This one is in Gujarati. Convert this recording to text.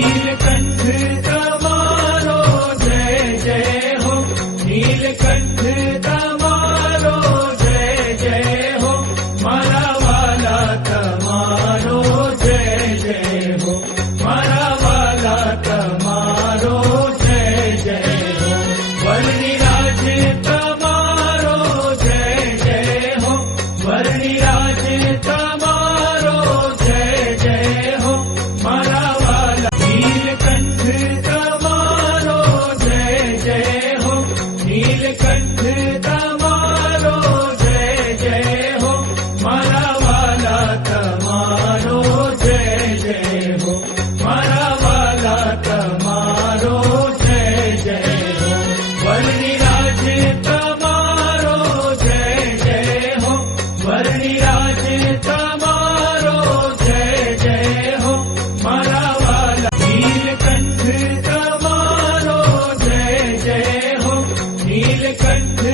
નીલકંઠ તમારો જય જય હો, નીલકંઠ તમારો જય જય હો, મારા વાલા તમારો જય જય હો, મારા વાલા તમારો જય જય હો, વરણીરાજ તમારો જય જય હો, વરણીરાજ તમારો જય જય હો, મારા વાલા નીલકંઠ તમારો જય જય હો, નીલકંઠ તમારો જય જય હો, મારા વાલા તમારો જય જય હો, મારા વાલા તમારો જય જય હો, વરણીરાજ તમારો જય જય હો, વરણીરાજ તમારો જય જય હો, મારા વાલા નીલકંઠ તમારો જય જય હો, નીલકંઠ